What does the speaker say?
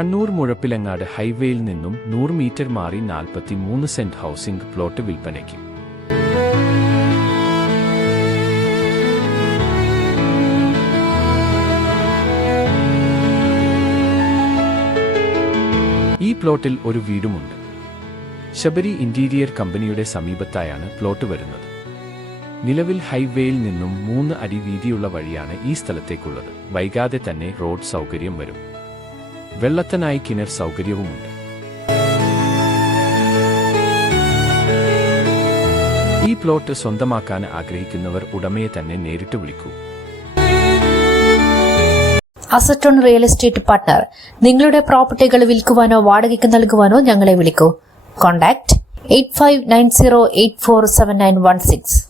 കണ്ണൂർ മുഴപ്പിലങ്ങാട് ഹൈവേയിൽ നിന്നും 100 മീറ്റർ മാറി 43 സെന്റ് ഹൗസിംഗ് പ്ലോട്ട് വിൽപ്പനയ്ക്ക്. ഈ പ്ലോട്ടിൽ ഒരു വീടുമുണ്ട്. ശബരി ഇന്റീരിയർ കമ്പനിയുടെ സമീപത്തായാണ് പ്ലോട്ട് വരുന്നത്. നിലവിൽ ഹൈവേയിൽ നിന്നും 3 അടി വീതിയുള്ള വഴിയാണ് ഈ സ്ഥലത്തേക്കുള്ളത്. വൈകാതെ തന്നെ റോഡ് സൗകര്യം വരും. വെള്ളത്തിനായി കിണർ സൗകര്യവുമുണ്ട്. ഈ പ്ലോട്ട് സ്വന്തമാക്കാൻ ആഗ്രഹിക്കുന്നവർ ഉടമയെ തന്നെ നേരിട്ട് വിളിക്കൂ. Asset on real estate partner. നിങ്ങളുടെ പ്രോപ്പർട്ടികൾ വിൽക്കുവാനോ വാടകയ്ക്ക് നൽകുവാനോ ഞങ്ങളെ വിളിക്കൂ. കോൺടാക്ട് 8590847916.